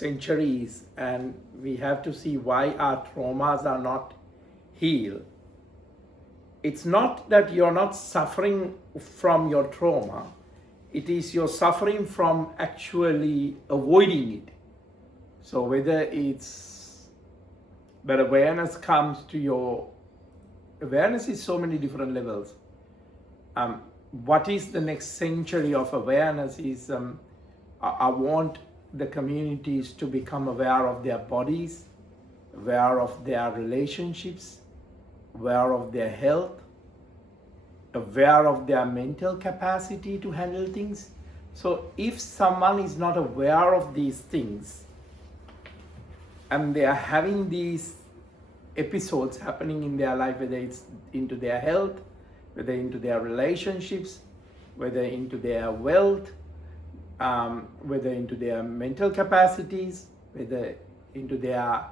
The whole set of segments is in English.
centuries, and we have to see why our traumas are not healed. It's not that you're not suffering from your trauma, it is you're suffering from actually avoiding it. So whether it's, but awareness comes to your, awareness is so many different levels. What is the next century of awareness is, I want the communities to become aware of their bodies, aware of their relationships, aware of their health, aware of their mental capacity to handle things. So if someone is not aware of these things and they are having these episodes happening in their life, whether it's into their health, whether into their relationships, whether into their wealth, whether into their mental capacities, whether into their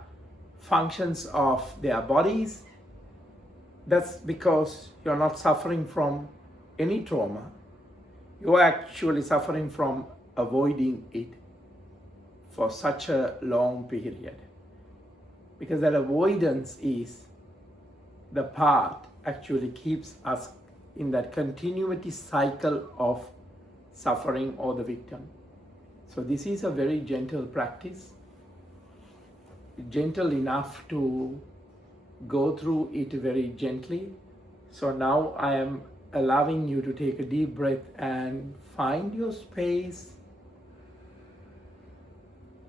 functions of their bodies, that's because you're not suffering from any trauma. You're actually suffering from avoiding it for such a long period. Because that avoidance is the part actually keeps us in that continuity cycle of suffering or the victim. So this is a very gentle practice, gentle enough to go through it very gently. So now I am allowing you to take a deep breath and find your space.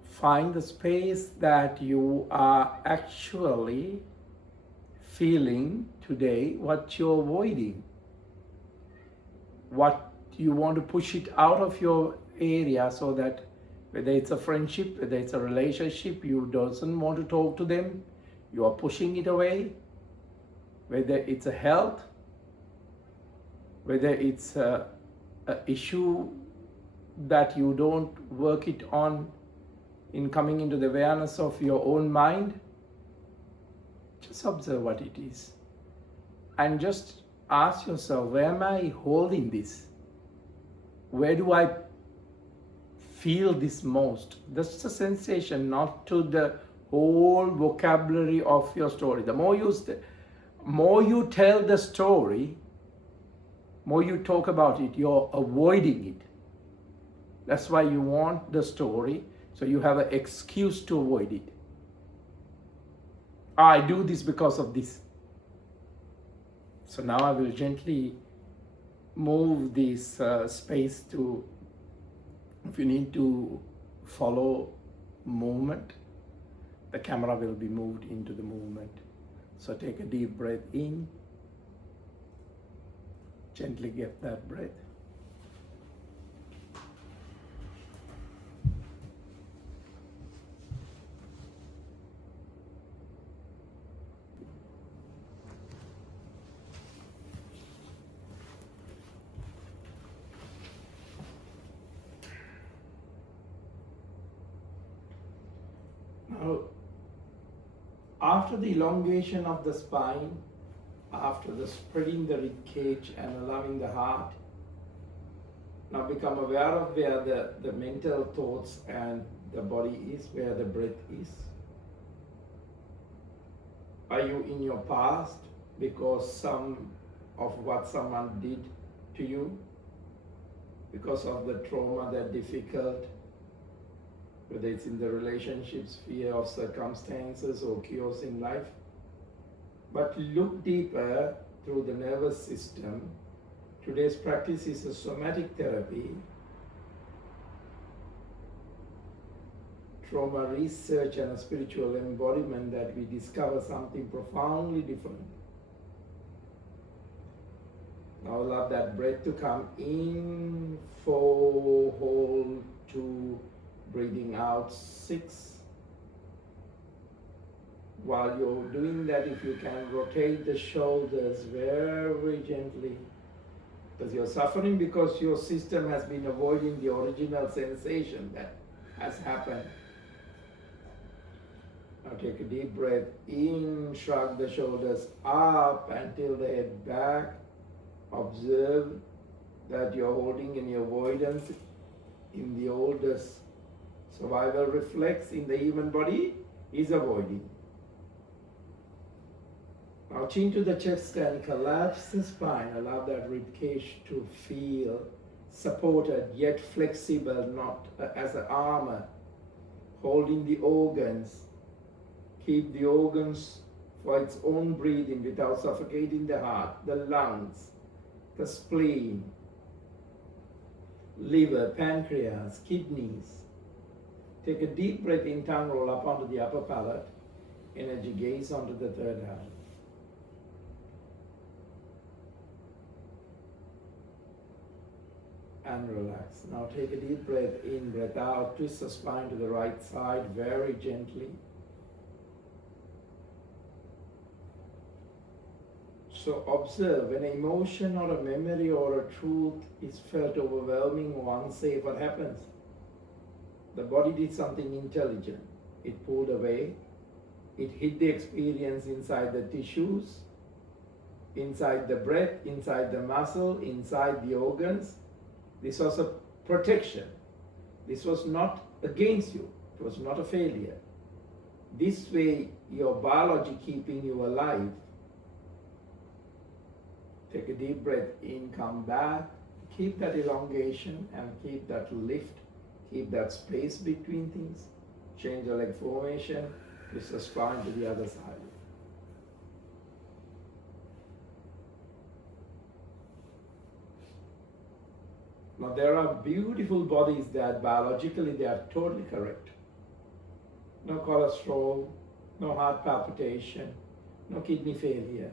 Find the space that you are actually feeling today, what you're avoiding, what you want to push it out of your area, so that whether it's a friendship, whether it's a relationship, you doesn't want to talk to them, you are pushing it away, whether it's a health, whether it's a issue that you don't work it on in coming into the awareness of your own mind. Just observe what it is and just ask yourself, where am I holding this? Where do I feel this most? That's the sensation, not to the whole vocabulary of your story. The more you tell the story, more you talk about it, you're avoiding it. That's why you want the story, so you have an excuse to avoid it. I do this because of this. So now I will gently move this space to, if you need to follow movement, the camera will be moved into the movement. So take a deep breath in, gently get that breath. Now, after the elongation of the spine, after the spreading the rib cage and allowing the heart, now become aware of where the mental thoughts and the body is, where the breath is. Are you in your past because some of what someone did to you, because of the trauma, that difficult, whether it's in the relationship sphere of circumstances or chaos in life? But look deeper through the nervous system. Today's practice is a somatic therapy, trauma research and a spiritual embodiment, that we discover something profoundly different. Now allow that breath to come in, 4, hold 2, breathing out 6. While you're doing that, if you can rotate the shoulders very gently, because you're suffering because your system has been avoiding the original sensation that has happened. Now take a deep breath in, shrug the shoulders up until the head back. Observe that you're holding any avoidance in the oldest Survival reflex in the human body is avoiding. Now chin to the chest and collapse the spine. Allow that rib cage to feel supported yet flexible, not as an armor. Holding the organs. Keep the organs for its own breathing without suffocating the heart, the lungs, the spleen, liver, pancreas, kidneys. Take a deep breath in, tongue roll up onto the upper palate. Energy gaze onto the third eye. And relax. Now take a deep breath in, breath out. Twist the spine to the right side very gently. So observe when an emotion or a memory or a truth is felt overwhelming or unsafe, what happens? The body did something intelligent. It pulled away. It hid the experience inside the tissues, inside the breath, inside the muscle, inside the organs. This was a protection. This was not against you. It was not a failure. This way, your biology keeping you alive. Take a deep breath in, come back. Keep that elongation and keep that lift. Keep that space between things. Change the leg formation. Twist the spine to the other side. Now there are beautiful bodies that biologically they are totally correct. No cholesterol, no heart palpitation, no kidney failure.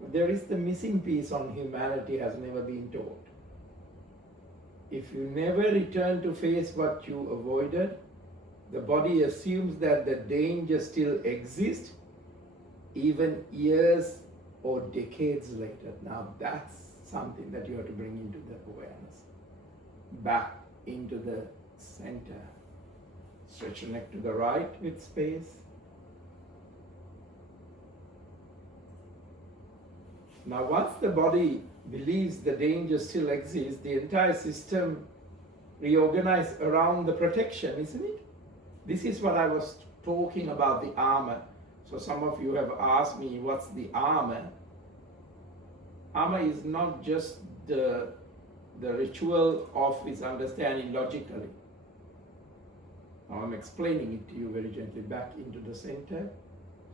But there is the missing piece on humanity has never been taught. If you never return to face what you avoided, the body assumes that the danger still exists even years or decades later. Now that's something that you have to bring into the awareness. Back into the center. Stretch your neck to the right with space. Now once the body believes the danger still exists, the entire system reorganizes around the protection, isn't it? This is what I was talking about, the armor. So some of you have asked me, what's the armor? Armor is not just the ritual of its understanding logically. Now I'm explaining it to you very gently. Back into the center,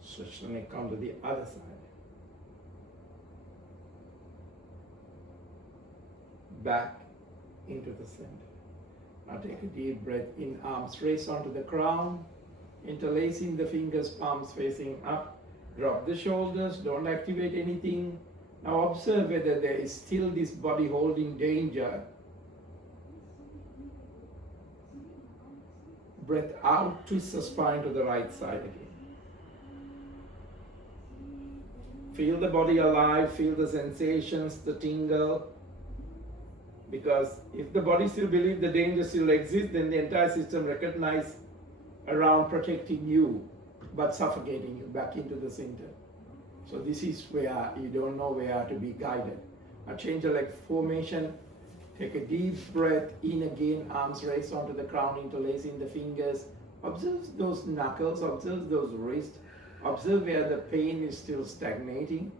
switch the neck onto the other side. Back into the center. Now take a deep breath in, arms raise onto the crown, interlacing the fingers, palms facing up. Drop the shoulders, don't activate anything. Now observe whether there is still this body holding danger. Breath out, twist the spine to the right side again. Feel the body alive, feel the sensations, the tingle. Because if the body still believes the danger still exists, then the entire system recognizes around protecting you, but suffocating you back into the center. So this is where you don't know where to be guided. Now change the leg formation. Take a deep breath in again, arms raised onto the crown, interlacing the fingers. Observe those knuckles, observe those wrists. Observe where the pain is still stagnating.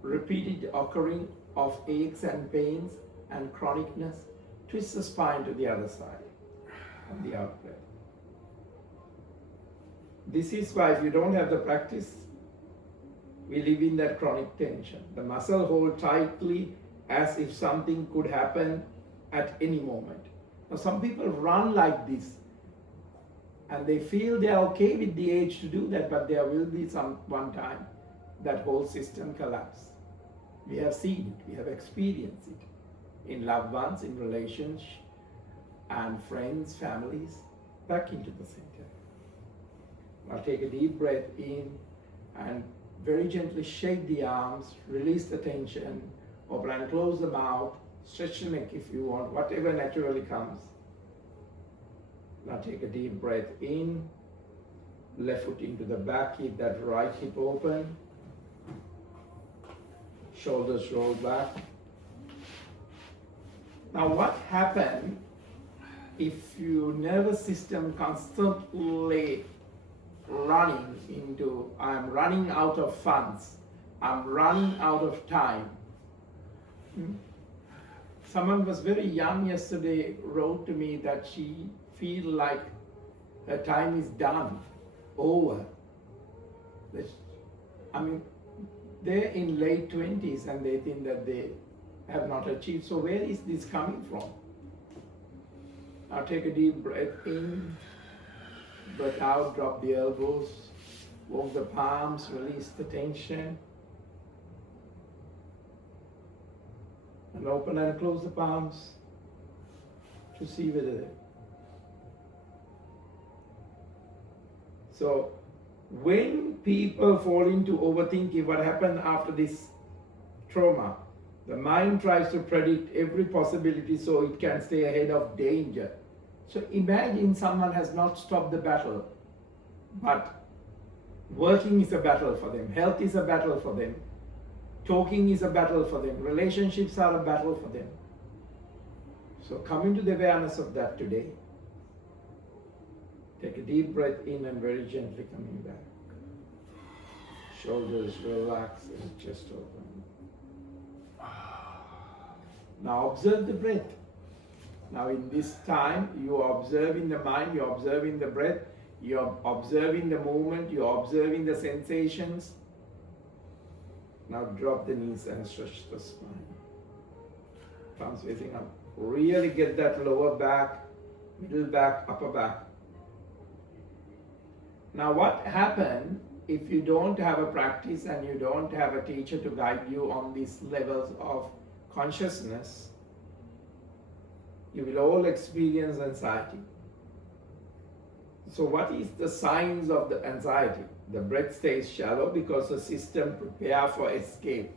Repeated occurring of aches and pains and chronicness. Twist the spine to the other side and the out breath. This is why if you don't have the practice, we live in that chronic tension. The muscle hold tightly as if something could happen at any moment. Now some people run like this and they feel they are okay with the age to do that, but there will be one time that whole system collapse. We have seen it, we have experienced it in loved ones, in relations, and friends, families. Back into the center. Now take a deep breath in and very gently shake the arms, release the tension, open and close the mouth, stretch the neck if you want, whatever naturally comes. Now take a deep breath in, left foot into the back, keep that right hip open, shoulders roll back. Now what happened if your nervous system constantly running into, I'm running out of funds, I'm running out of time. Someone was very young yesterday, wrote to me that she feel like her time is done, over. I mean, they're in late 20s and they think that they have not achieved. So where is this coming from? Now take a deep breath in, breath out, drop the elbows, walk the palms, release the tension. And open and close the palms to see whether they. So when people fall into overthinking, what happened after this trauma? The mind tries to predict every possibility so it can stay ahead of danger. So imagine someone has not stopped the battle, but working is a battle for them, health is a battle for them, talking is a battle for them, relationships are a battle for them. So come into the awareness of that today. Take a deep breath in and very gently coming back. Shoulders relax and chest open. Now observe the breath. Now in this time, you are observing the mind, you are observing the breath, you are observing the movement, you are observing the sensations. Now drop the knees and stretch the spine. Palms facing up. Really get that lower back, middle back, upper back. Now what happens if you don't have a practice and you don't have a teacher to guide you on these levels of consciousness? You will all experience anxiety. So what is the signs of the anxiety? The breath stays shallow because the system prepares for escape.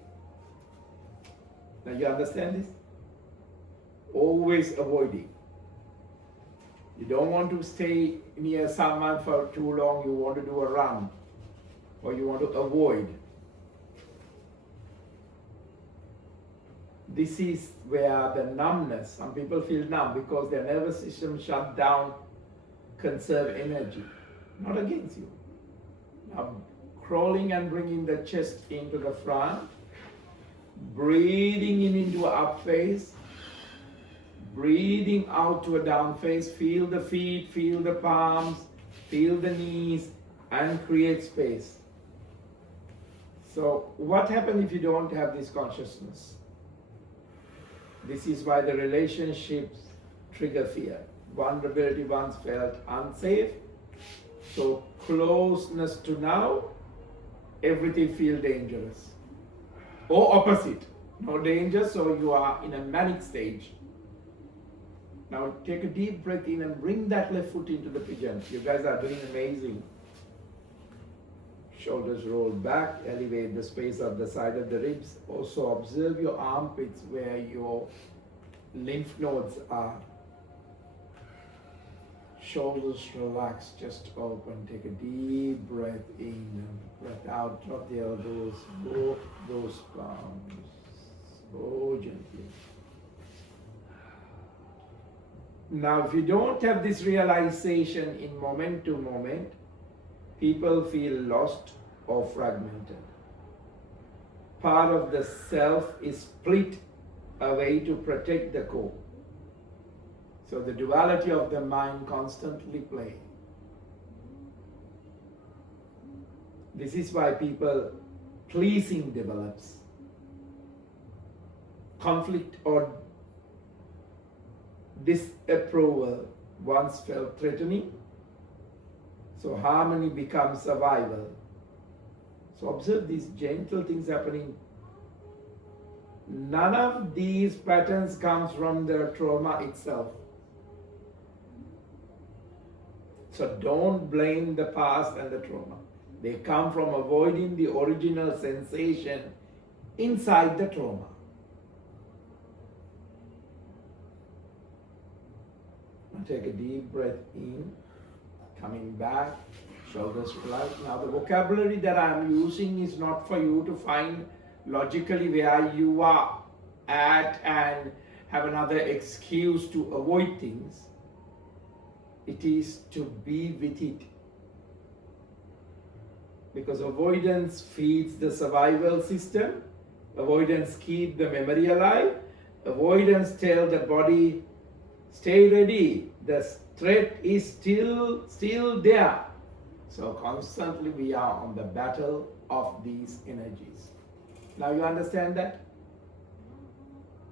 Now you understand this? Always avoiding. You don't want to stay near someone for too long, you want to do a run, or you want to avoid. This is where the numbness, some people feel numb because their nervous system shut down, conserve energy. Not against you. Now crawling and bringing the chest into the front, breathing in into an up face, breathing out to a down face. Feel the feet, feel the palms, feel the knees, and create space. So what happens if you don't have this consciousness? This is why the relationships trigger fear. Vulnerability once felt unsafe. So closeness to now, everything feels dangerous. Or opposite, no danger, so you are in a manic stage. Now take a deep breath in and bring that left foot into the pigeon. You guys are doing amazing. Shoulders roll back, elevate the space of the side of the ribs. Also observe your armpits where your lymph nodes are. Shoulders relax, chest open. Take a deep breath in and breath out. Drop the elbows, both those palms. So gently. Now, if you don't have this realization in moment to moment, people feel lost or fragmented. Part of the self is split away to protect the core. So the duality of the mind constantly play. This is why people pleasing develops. Conflict or disapproval once felt threatening. So harmony becomes survival. So observe these gentle things happening. None of these patterns comes from the trauma itself. So don't blame the past and the trauma. They come from avoiding the original sensation inside the trauma. Now take a deep breath in, coming back, shoulders relax. Now the vocabulary that I am using is not for you to find logically where you are at and have another excuse to avoid things. It is to be with it. Because avoidance feeds the survival system. Avoidance keeps the memory alive. Avoidance tells the body, stay ready. The threat is still there. So constantly we are on the battle of these energies. Now you understand that?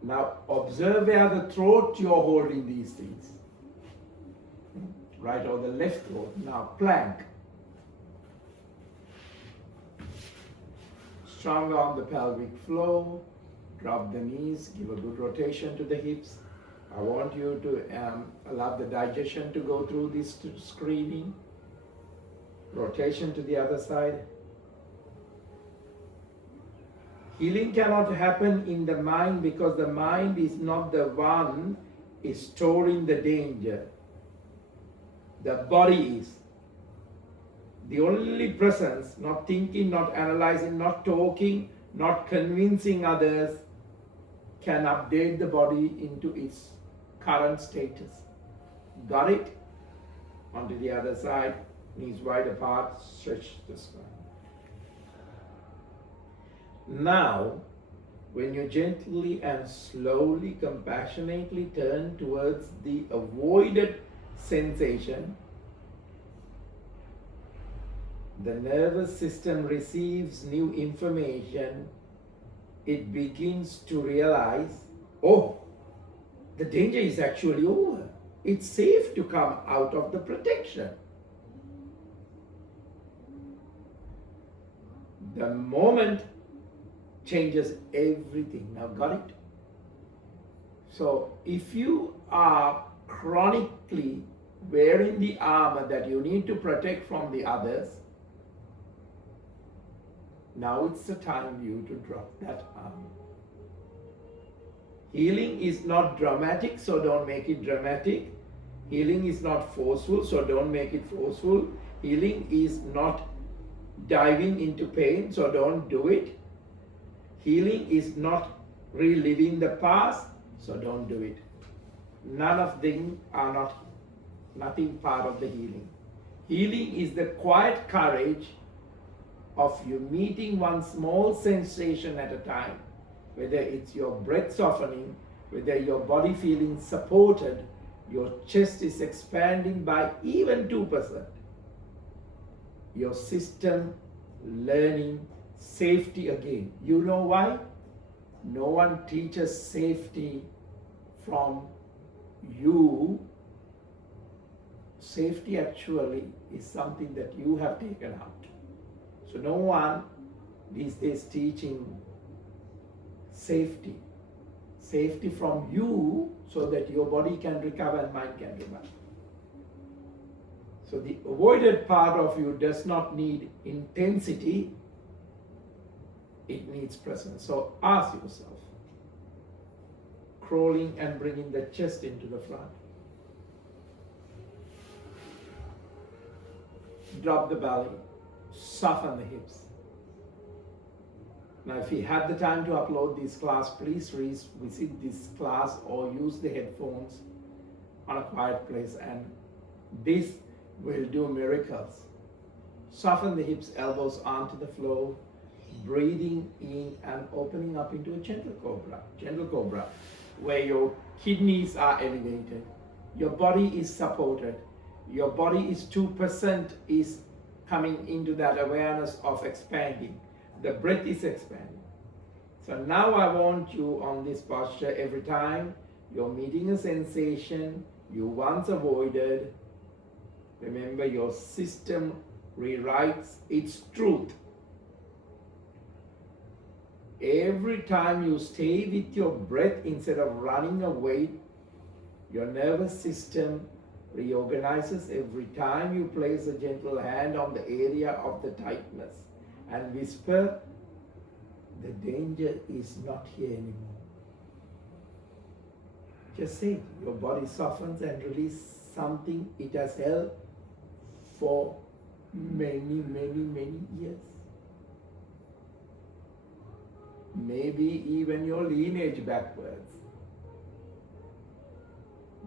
Now observe where the throat you're holding these things. Right or the left throat. Now plank. Stronger on the pelvic floor. Drop the knees. Give a good rotation to the hips. I want you to allow the digestion to go through this screening. Rotation to the other side. Healing cannot happen in the mind because the mind is not the one is storing the danger. The body is. The only presence, not thinking, not analyzing, not talking, not convincing others, can update the body into its current status. Got it? Onto the other side, knees wide apart, stretch the spine. Now, when you gently and slowly, compassionately turn towards the avoided sensation, the nervous system receives new information. It begins to realize, oh, the danger is actually over. It's safe to come out of the protection. The moment changes everything. Now got it? So if you are chronically wearing the armor that you need to protect from the others, now it's the time you to drop that armor. Healing is not dramatic, so don't make it dramatic. Healing is not forceful, so don't make it forceful. Healing is not diving into pain, so don't do it. Healing is not reliving the past, so don't do it. None of them are nothing part of the healing. Healing is the quiet courage of you meeting one small sensation at a time, whether it's your breath softening, whether your body feeling supported, your chest is expanding by even 2%, your system learning safety again. You know why? No one teaches safety from you. Safety actually is something that you have taken out. So no one these days teaching safety. Safety from you so that your body can recover and mind can recover. So the avoided part of you does not need intensity, it needs presence. So ask yourself, crawling and bringing the chest into the front. Drop the belly, soften the hips. Now if you have the time to upload this class, please visit this class or use the headphones on a quiet place, and this will do miracles. Soften the hips, elbows onto the floor, breathing in and opening up into a gentle cobra, where your kidneys are elevated, your body is supported, your body is 2% is coming into that awareness of expanding. The breath is expanding. So now I want you on this posture every time you're meeting a sensation you once avoided. Remember, your system rewrites its truth. Every time you stay with your breath instead of running away, your nervous system reorganizes. Every time you place a gentle hand on the area of the tightness and whisper, the danger is not here anymore. Just say, your body softens and release something it has held for many, many, many years. Maybe even your lineage backwards.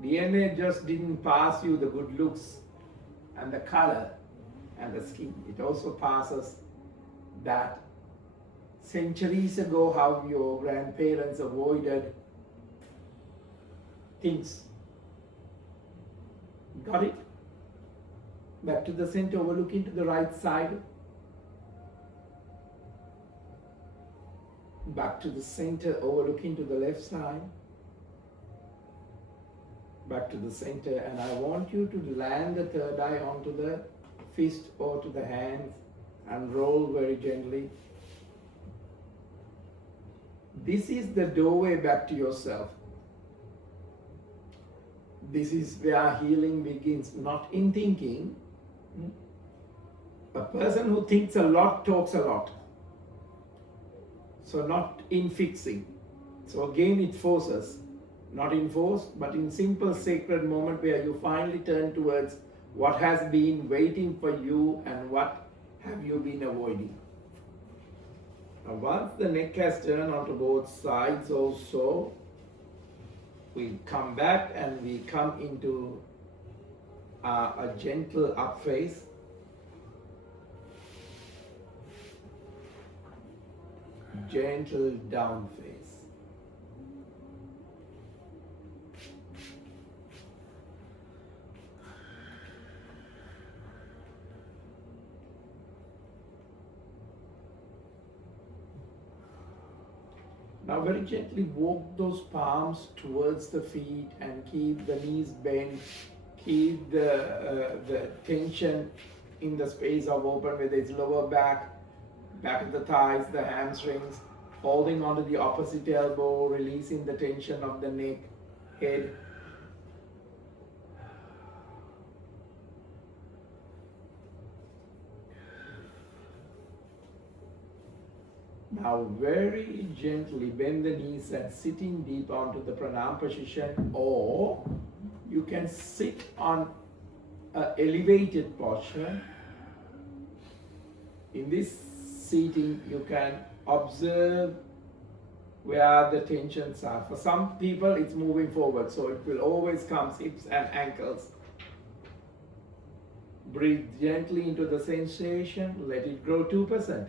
DNA just didn't pass you the good looks and the color and the skin. It also passes that centuries ago how your grandparents avoided things. Got it? Back to the center, overlooking to the right side. Back to the center, overlooking to the left side. Back to the center, and I want you to land the third eye onto the fist or to the hands and roll very gently. This is the doorway back to yourself. This is where healing begins, not in thinking. A person who thinks a lot talks a lot. So not in fixing. So again it forces, not in force, but in simple sacred moment where you finally turn towards what has been waiting for you and what have you been avoiding. Now once the neck has turned onto both sides also, we come back and we come into a gentle up face. Gentle down face. Now very gently walk those palms towards the feet and keep the knees bent, keep the tension in the space of open, whether it's lower back, back of the thighs, the hamstrings, holding onto the opposite elbow, releasing the tension of the neck, head. Now very gently bend the knees and sitting deep onto the pranam position, or you can sit on an elevated posture. In this seating, you can observe where the tensions are. For some people, it's moving forward, so it will always come hips and ankles. Breathe gently into the sensation, let it grow 2%.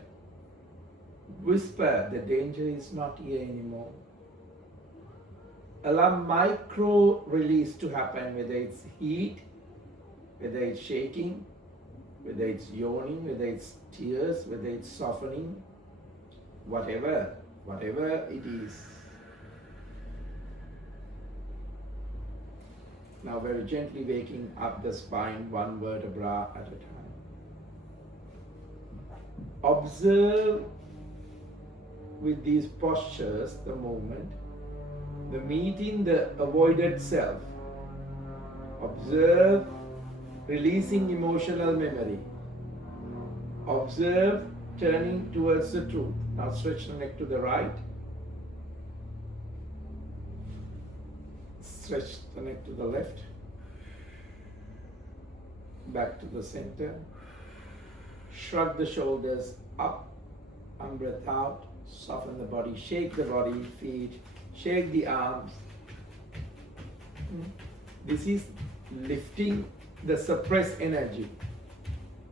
Whisper, the danger is not here anymore. Allow micro release to happen, whether it's heat, whether it's shaking, whether it's yawning, whether it's tears, whether it's softening, whatever it is. Now very gently waking up the spine one vertebra at a time. Observe with these postures the moment, the meeting the avoided self. Observe releasing emotional memory. Observe turning towards the truth. Now stretch the neck to the right. Stretch the neck to the left. Back to the center. Shrug the shoulders up and breath out. Soften the body. Shake the body, feet. Shake the arms. This is lifting the suppressed energy.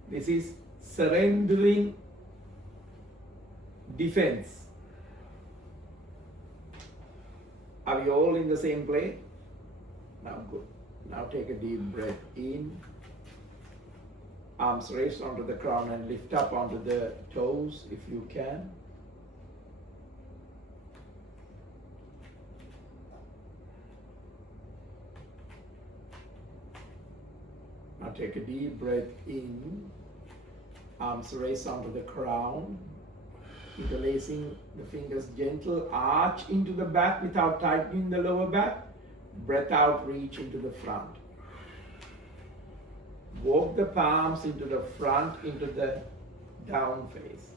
This is surrendering defense. Are we all in the same place? Now good. Now take a deep breath in. Arms raised onto the crown and lift up onto the toes if you can. Now take a deep breath in. Arms raised onto the crown. Interlacing the fingers, gentle arch into the back without tightening the lower back. Breath out, reach into the front. Walk the palms into the front, into the down face.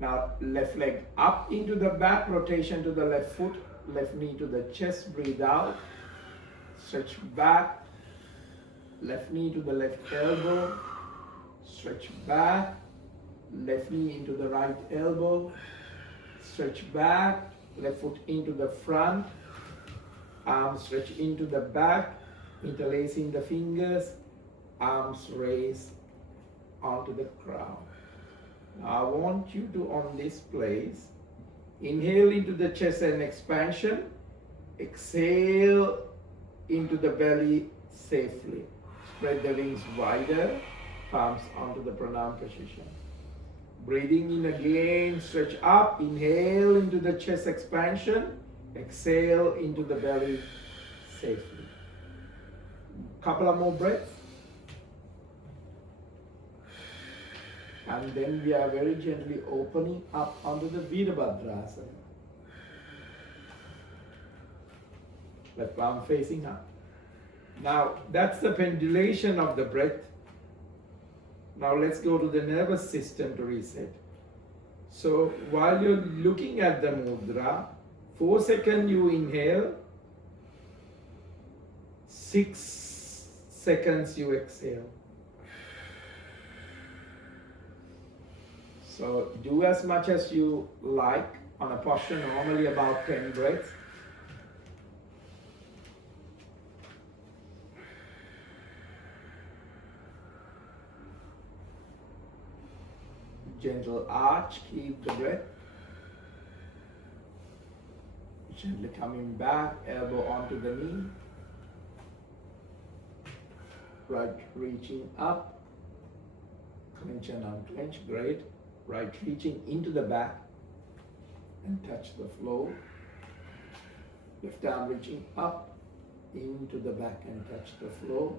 Now left leg up into the back, rotation to the left foot, left knee to the chest, breathe out. Stretch back, left knee to the left elbow. Stretch back, left knee into the right elbow. Stretch back, Left foot into the front, arms stretch into the back, interlacing the fingers, arms raise onto the crown. Now I want you to, on this place, inhale into the chest and expansion, exhale into the belly safely. Spread the wings wider, palms onto the pranam position. Breathing in again, stretch up, inhale into the chest expansion, exhale into the belly safely. Couple of more breaths. And then we are very gently opening up onto the Virabhadrasana. Left palm facing up. Now that's the pendulation of the breath. Now let's go to the nervous system to reset. So while you're looking at the mudra, 4 seconds you inhale, 6 seconds you exhale. So do as much as you like on a posture, normally about 10 breaths. Gentle arch, keep the breath. Gently coming back, elbow onto the knee. Right reaching up. Clench and unclench, great. Right reaching into the back and touch the floor. Left arm reaching up into the back and touch the floor.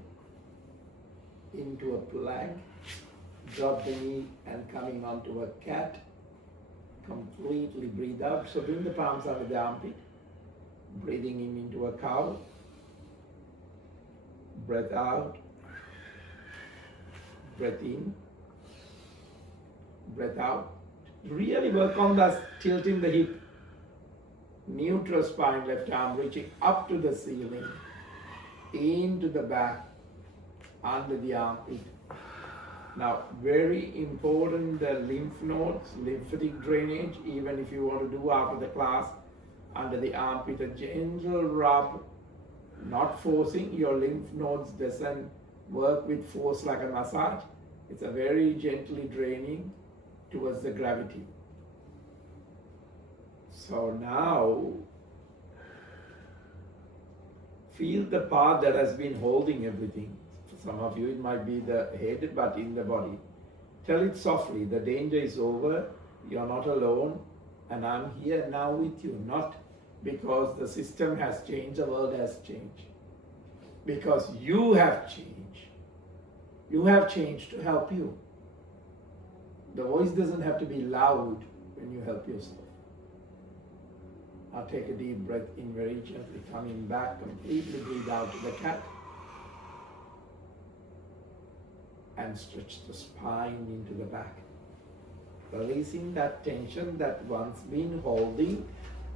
Into a plank. Drop the knee and coming onto a cat. Completely breathe out. So bring the palms under the armpit. Breathing in into a cow. Breath out. Breath in. Breath out. Really work on that tilting the hip. Neutral spine, left arm reaching up to the ceiling. Into the back. Under the armpit. Now, very important, the lymph nodes, lymphatic drainage, even if you want to do after the class, under the armpit, a gentle rub, not forcing. Your lymph nodes doesn't work with force like a massage. It's a very gently draining towards the gravity. So now, feel the part that has been holding everything. For some of you, it might be the head, but in the body. Tell it softly, the danger is over, you're not alone, and I'm here now with you, not because the system has changed, the world has changed. Because you have changed. You have changed to help you. The voice doesn't have to be loud when you help yourself. Now take a deep breath in very gently, coming back, completely breathe out to the cat. And stretch the spine into the back. Releasing that tension that once been holding.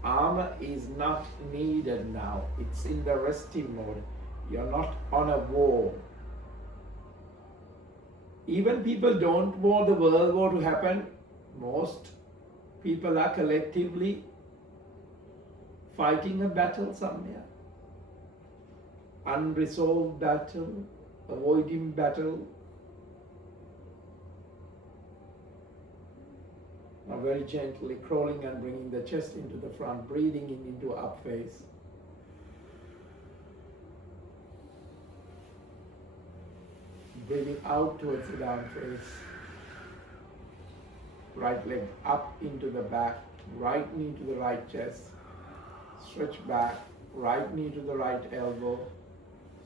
Armor is not needed now. It's in the resting mode. You're not on a war. Even people don't want the world war to happen. Most people are collectively fighting a battle somewhere. Unresolved battle, avoiding battle. Now very gently crawling and bringing the chest into the front, breathing in into up face. Breathing out towards the down face. Right leg up into the back, right knee to the right chest. Stretch back, right knee to the right elbow.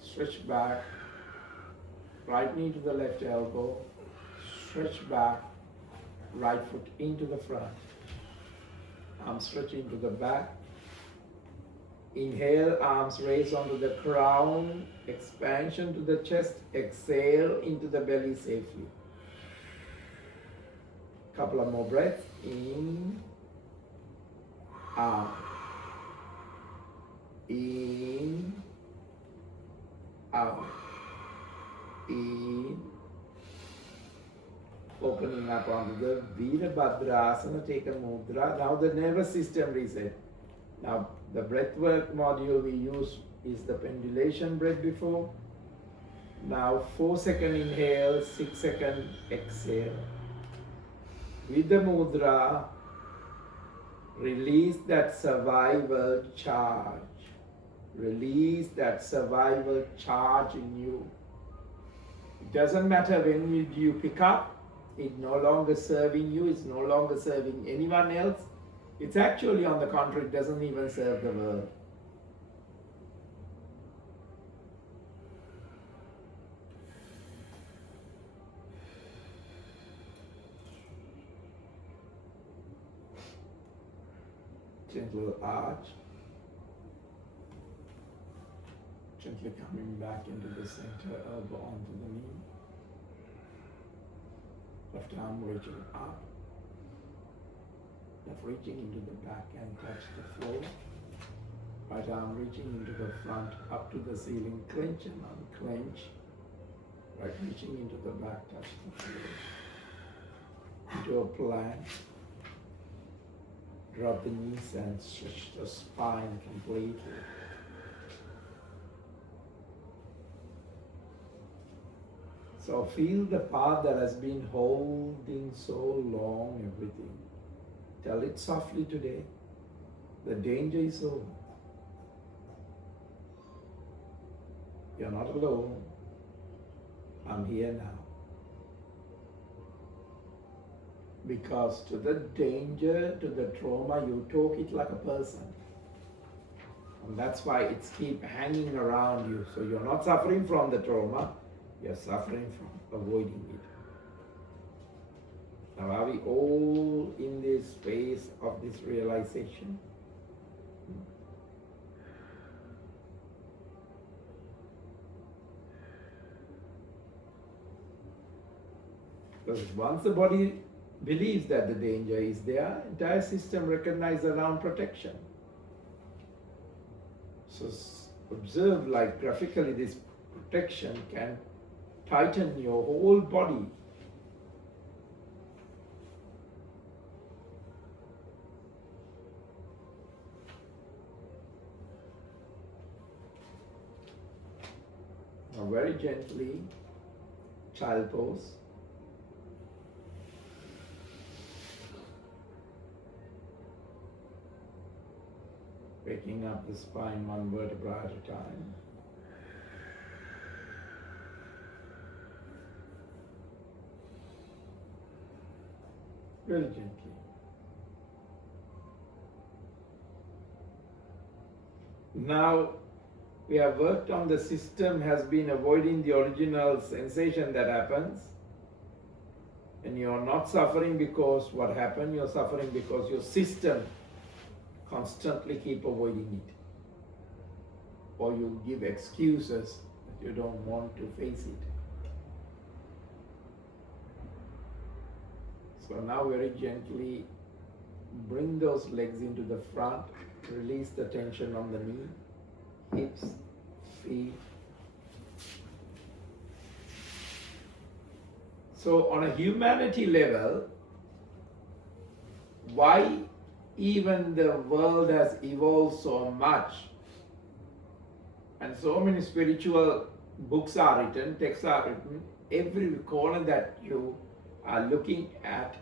Stretch back, right knee to the left elbow. Stretch back. Right foot into the front. Arms stretching to the back. Inhale, arms raise onto the crown. Expansion to the chest. Exhale into the belly safely. Couple of more breaths. In. Out. In. Out. In. Opening up onto the Virabhadrasana, take a mudra. Now the nervous system reset. Now, the breathwork module we use is the pendulation breath before. Now, 4-second inhale, 6-second exhale. With the mudra, release that survival charge. Release that survival charge in you. It doesn't matter when you pick up, it's no longer serving you, it's no longer serving anyone else. It's actually, on the contrary, it doesn't even serve the world. Gentle arch. Gently coming back into the center, elbow onto the knee. Left arm reaching up. Left reaching into the back and touch the floor. Right arm reaching into the front, up to the ceiling, clench and unclench. Right reaching into the back, touch the floor. Into a plank. Drop the knees and stretch the spine completely. So feel the part that has been holding so long, everything. Tell it softly today. The danger is over. You're not alone. I'm here now. Because to the danger, to the trauma, you talk it like a person. And that's why it's keep hanging around you. So you're not suffering from the trauma, you're suffering from avoiding it. Now are we all in this space of this realization? Because once the body believes that the danger is there, entire system recognizes around protection. So observe, like graphically, this protection can tighten your whole body. Now very gently, child pose. Breaking up the spine one vertebra at a time. Very gently. Now we have worked on the system, has been avoiding the original sensation that happens. And you are not suffering because what happened, you are suffering because your system constantly keep avoiding it. Or you give excuses that you don't want to face it. So now very gently bring those legs into the front, release the tension on the knee, hips, feet. So on a humanity level, why even the world has evolved so much and so many spiritual books are written, texts are written, every corner that you are looking at,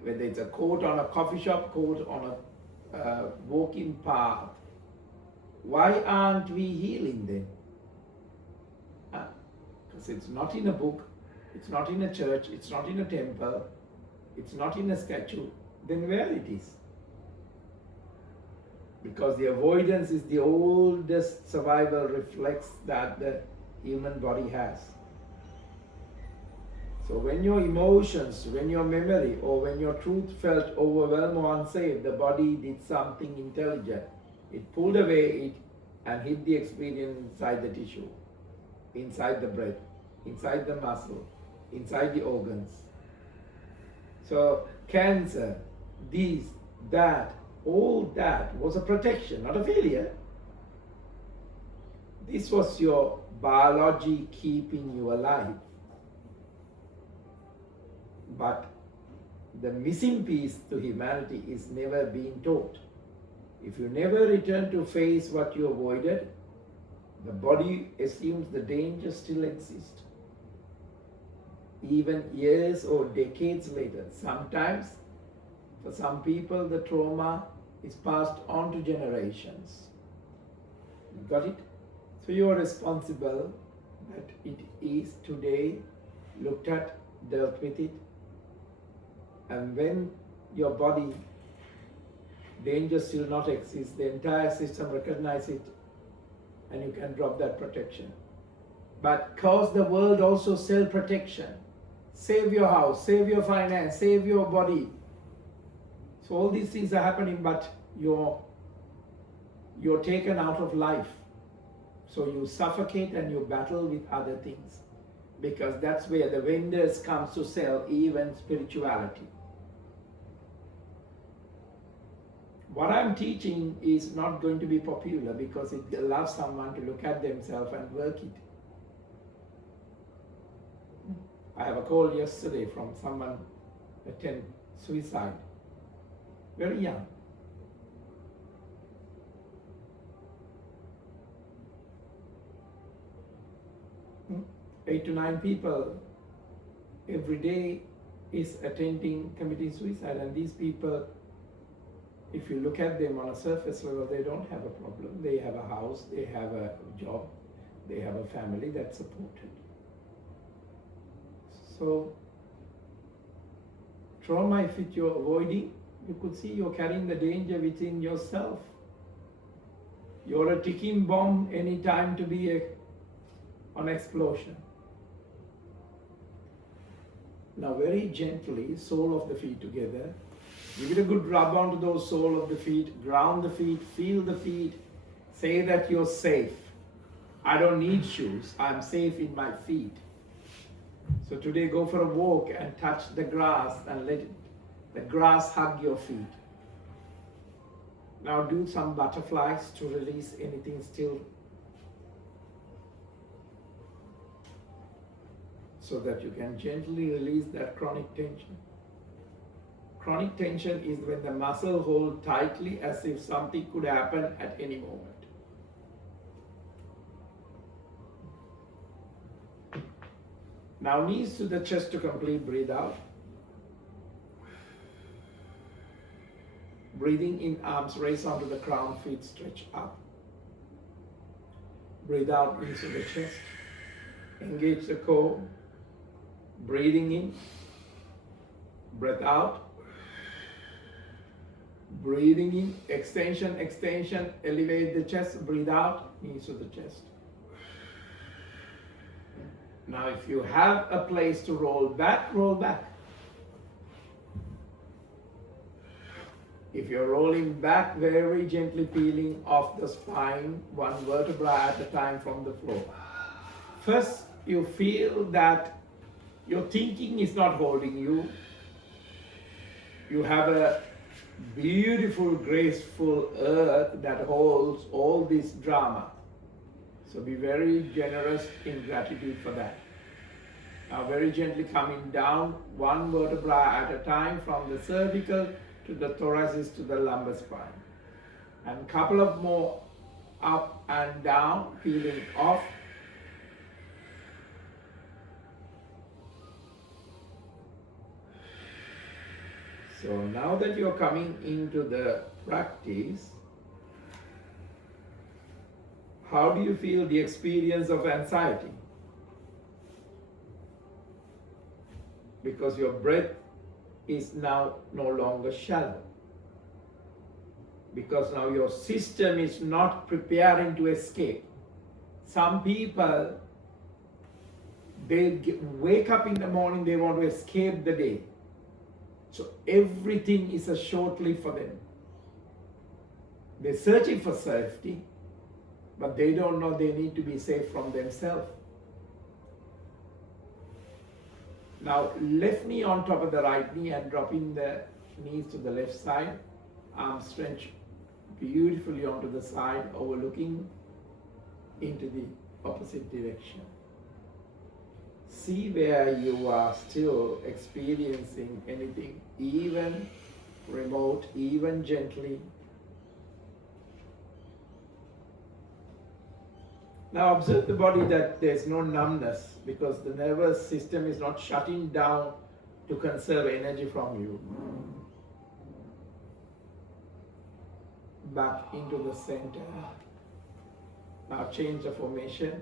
whether it's a quote on a coffee shop, quote on a walking path, why aren't we healing them? Because it's not in a book, it's not in a church, it's not in a temple, it's not in a statue. Then where it is? Because the avoidance is the oldest survival reflex that the human body has. So when your emotions, when your memory, or when your truth felt overwhelmed or unsafe, the body did something intelligent. It pulled away it and hid the experience inside the tissue, inside the breath, inside the muscle, inside the organs. So cancer, this, that, all that was a protection, not a failure. This was your biology keeping you alive. But the missing piece to humanity is never being taught. If you never return to face what you avoided, the body assumes the danger still exists. Even years or decades later, sometimes for some people the trauma is passed on to generations. You got it? So you are responsible that it is today looked at, dealt with it, and when your body danger still not exists, the entire system recognize it and you can drop that protection. But cause the world also sell protection. Save your house, save your finance, save your body. So all these things are happening, but you're taken out of life. So you suffocate and you battle with other things, because that's where the vendors come to sell even spirituality. What I'm teaching is not going to be popular because it allows someone to look at themselves and work it. I have a call yesterday from someone attempted suicide, very young. Eight to 9 people every day is committing suicide, and these people, if you look at them on a surface level, they don't have a problem. They have a house, they have a job, they have a family that's supported. So trauma, if you're avoiding, you could see you're carrying the danger within yourself. You're a ticking bomb any time to be an explosion. Now very gently, sole of the feet together. Give it a good rub onto those sole of the feet, ground the feet, feel the feet. Say that you're safe. I don't need shoes. I'm safe in my feet. So today go for a walk and touch the grass and let the grass hug your feet. Now do some butterflies to release anything still, so that you can gently release that chronic tension. Chronic tension is when the muscle holds tightly as if something could happen at any moment. Now knees to the chest to complete breathe out. Breathing in, arms raise onto the crown, feet stretch up. Breathe out, knees to the chest. Engage the core. Breathing in, breath out. Breathing in, extension, extension, elevate the chest, breathe out, knees to the chest. Now if you have a place to roll back, roll back. If you're rolling back, very gently peeling off the spine, one vertebra at a time from the floor. First, you feel that your thinking is not holding you. You have a beautiful, graceful earth that holds all this drama. So be very generous in gratitude for that. Now very gently coming down, one vertebra at a time from the cervical to the thoracic to the lumbar spine. And a couple of more up and down, peeling off. So now that you're coming into the practice, how do you feel the experience of anxiety? Because your breath is now no longer shallow. Because now your system is not preparing to escape. Some people, they wake up in the morning, they want to escape the day. So everything is a short lived for them. They're searching for safety, but they don't know they need to be safe from themselves. Now left knee on top of the right knee and dropping the knees to the left side. Arms stretch beautifully onto the side, overlooking into the opposite direction. See where you are still experiencing anything, even remote, even gently. Now observe the body that there's no numbness because the nervous system is not shutting down to conserve energy from you. Back into the center. Now change the formation.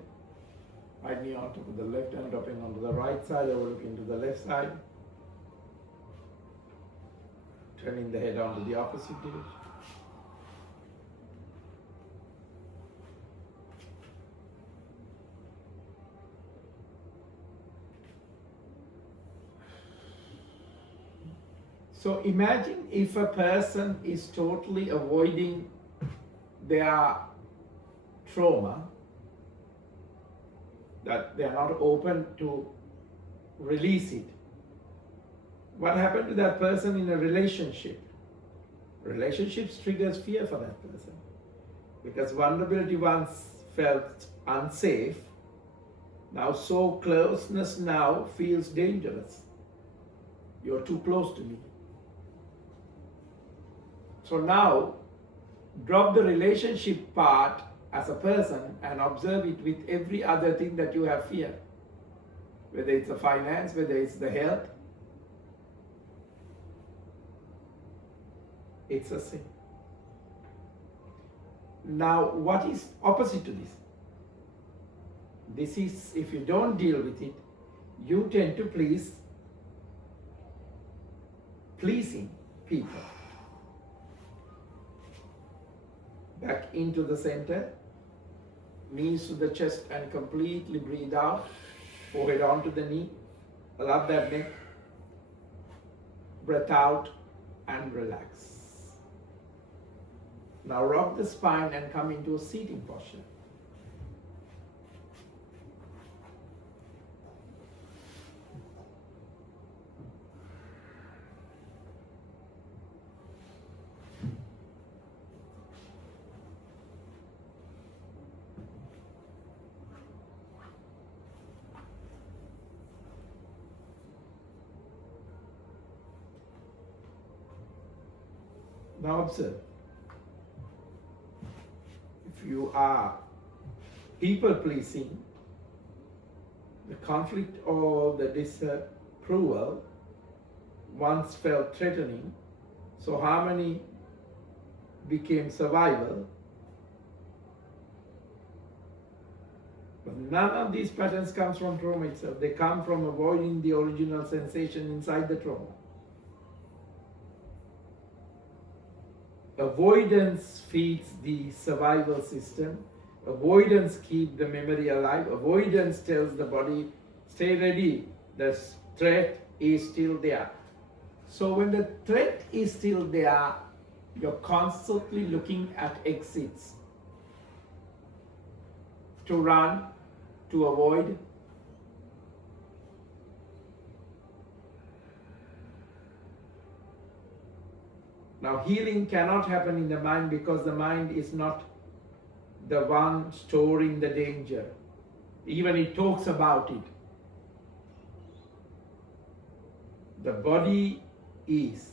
Right knee on top of the left hand, dropping onto the right side, overlooking to the left side. Turning the head onto the opposite direction. So imagine if a person is totally avoiding their trauma, that they are not open to release it. What happened to that person in a relationship? Relationships triggers fear for that person. Because vulnerability once felt unsafe, now so closeness now feels dangerous. You're too close to me. So now, drop the relationship part as a person and observe it with every other thing that you have fear. Whether it's the finance, whether it's the health, it's a sin. Now, what is opposite to this? This is, if you don't deal with it, you tend to pleasing people. Back into the center, knees to the chest and completely breathe out, forehead onto the knee, allow that neck, breath out and relax. Now rock the spine and come into a seating posture. Now observe. If you are people pleasing, the conflict or the disapproval once felt threatening, so harmony became survival. But none of these patterns comes from trauma itself. They come from avoiding the original sensation inside the trauma. Avoidance feeds the survival system. Avoidance keeps the memory alive. Avoidance tells the body, stay ready, the threat is still there. So when the threat is still there, you're constantly looking at exits to run, to avoid. Now healing cannot happen in the mind because the mind is not the one storing the danger. Even it talks about it. The body is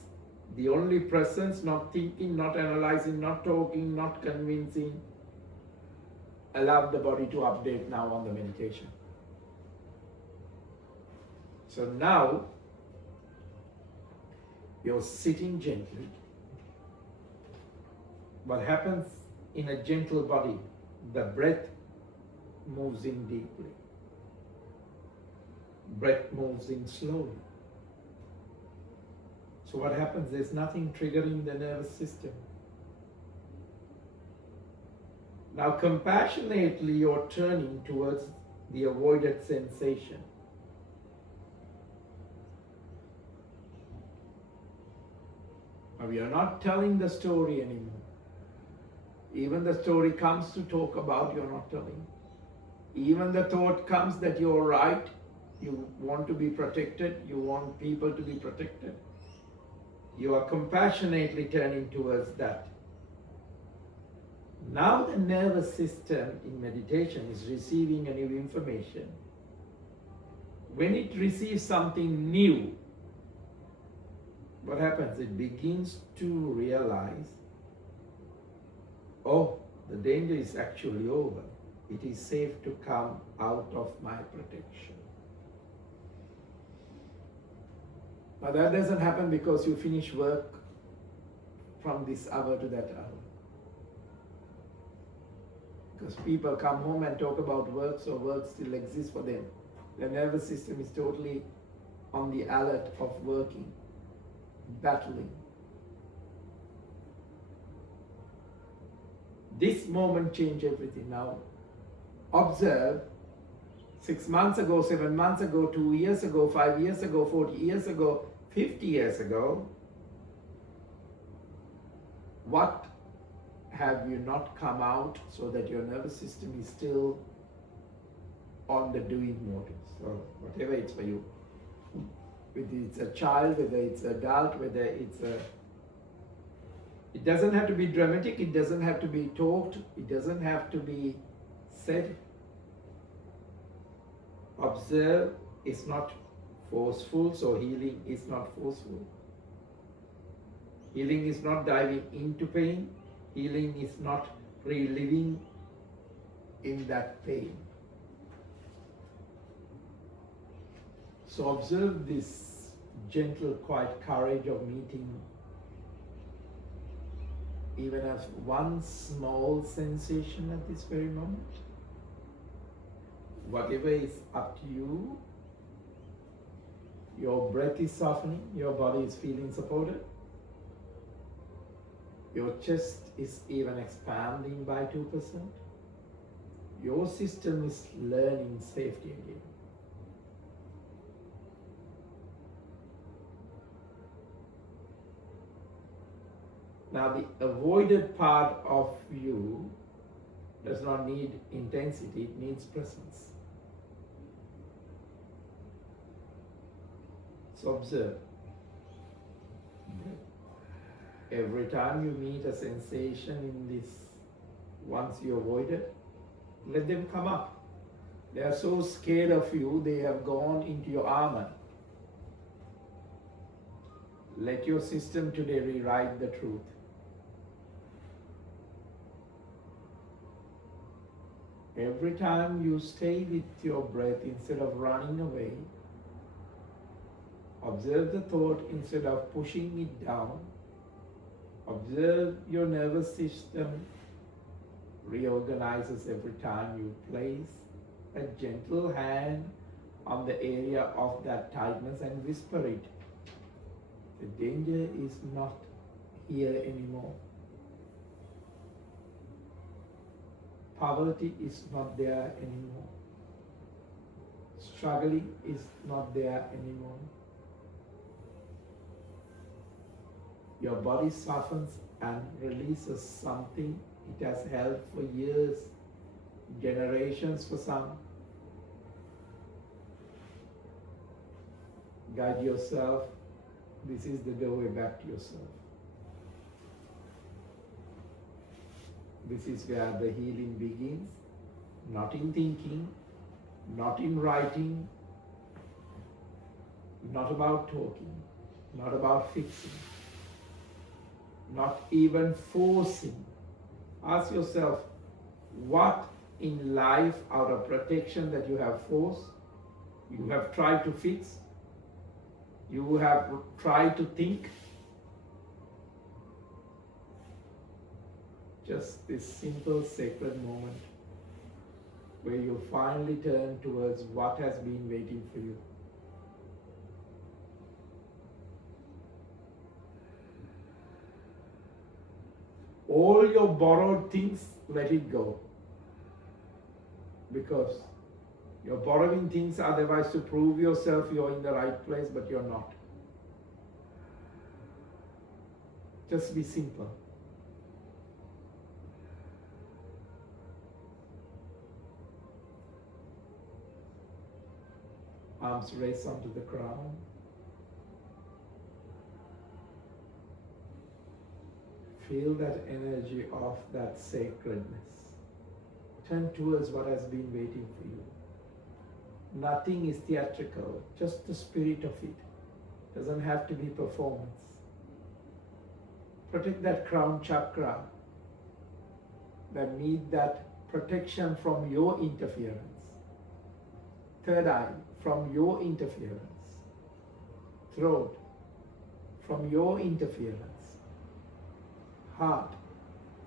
the only presence, not thinking, not analyzing, not talking, not convincing. Allow the body to update now on the meditation. So now you're sitting gently. What happens in a gentle body? The breath moves in deeply. Breath moves in slowly. So what happens? There's nothing triggering the nervous system. Now compassionately you're turning towards the avoided sensation. Now we are not telling the story anymore. Even the story comes to talk about, you're not telling. Even the thought comes that you're right, you want to be protected, you want people to be protected. You are compassionately turning towards that. Now the nervous system in meditation is receiving a new information. When it receives something new, what happens? It begins to realize, oh, the danger is actually over. it is safe to come out of my protection. But that doesn't happen because you finish work from this hour to that hour. Because people come home and talk about work, so work still exists for them. Their nervous system is totally on the alert of working, battling. This moment changed everything. Now, observe 6 months ago, 7 months ago, 2 years ago, 5 years ago, 40 years ago, 50 years ago, what have you not come out so that your nervous system is still on the doing mode? So whatever it's for you, whether it's a child, whether it's an adult, whether it's a, it doesn't have to be dramatic, it doesn't have to be talked, it doesn't have to be said. Observe is not forceful, so healing is not forceful. Healing is not diving into pain. Healing is not reliving in that pain. So observe this gentle, quiet courage of meeting even as one small sensation at this very moment. Whatever is up to you, your breath is softening, your body is feeling supported. Your chest is even expanding by 2%. Your system is learning safety again. Now the avoided part of you does not need intensity, it needs presence. So observe. Every time you meet a sensation in this, once you avoid it, let them come up. They are so scared of you, they have gone into your armor. Let your system today rewrite the truth. Every time you stay with your breath instead of running away, observe the thought instead of pushing it down. Observe your nervous system reorganizes every time you place a gentle hand on the area of that tightness and whisper it. The danger is not here anymore. Poverty is not there anymore. Struggling is not there anymore. Your body softens and releases something it has held for years, generations for some. Guide yourself. This is the doorway back to yourself. This is where the healing begins. Not in thinking, not in writing, not about talking, not about fixing, not even forcing. Ask yourself, what in life out of protection that you have forced, you have tried to fix, you have tried to think. Just this simple sacred moment where you finally turn towards what has been waiting for you. All your borrowed things, let it go. Because you're borrowing things otherwise to prove yourself you're in the right place, but you're not. Just be simple. Arms raised onto the ground. Feel that energy of that sacredness. Turn towards what has been waiting for you. Nothing is theatrical, just the spirit of it. Doesn't have to be performance. Protect that crown chakra that needs that protection from your interference. Third eye, from your interference. Throat, from your interference. Heart,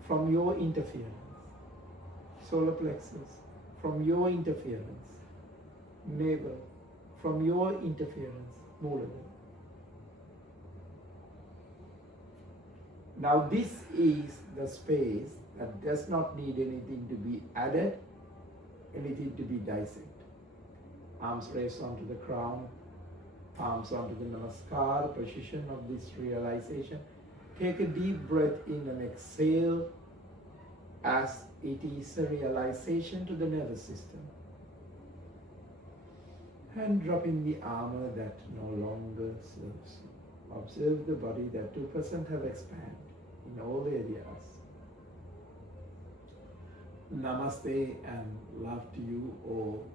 from your interference. Solar plexus, from your interference. Navel, from your interference. Mooladhara. Now this is the space that does not need anything to be added, anything to be dissected. Arms raised onto the crown, palms onto the namaskar position of this realization. Take a deep breath in and exhale as it is a realization to the nervous system. And drop in the armor that no longer serves you. Observe the body that 2% have expanded in all areas. Namaste and love to you all.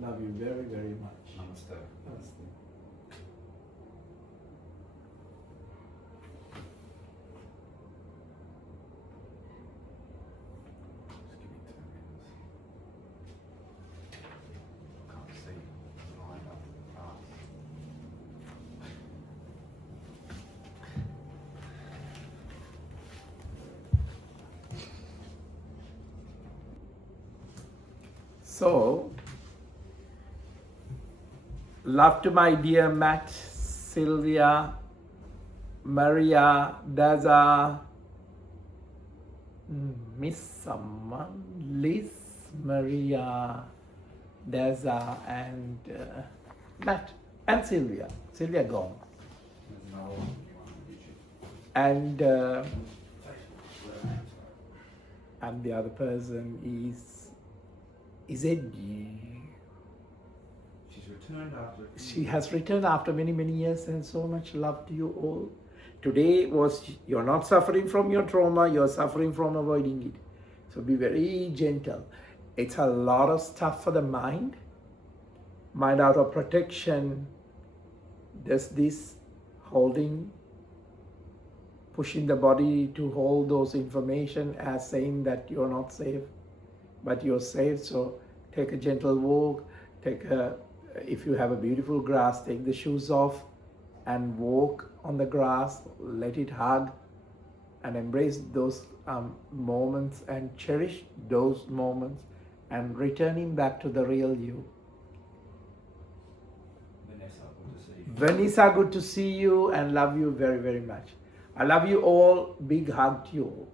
Love you very, very much. Namaste. Namaste. Just give me 2 minutes. Can't see the line up fast. So, love to my dear Matt, Sylvia, Maria, Daza, Miss someone, Liz, Maria, Daza, and Matt, and Sylvia. Sylvia gone. There's no one you want on YouTube. And the other person is Eddie. She's returned after. She has returned after many, many years, and so much love to you all. Today was, you're not suffering from your trauma, you're suffering from avoiding it. So be very gentle. It's a lot of stuff for the mind. Mind out of protection does this holding, pushing the body to hold those information as saying that you're not safe, but you're safe. So take a gentle walk, if you have a beautiful grass, take the shoes off and walk on the grass, let it hug and embrace those moments and cherish those moments and returning back to the real you. Vanessa, good to see you. Vanessa, good to see you and love you very, very much. I love you all. Big hug to you all.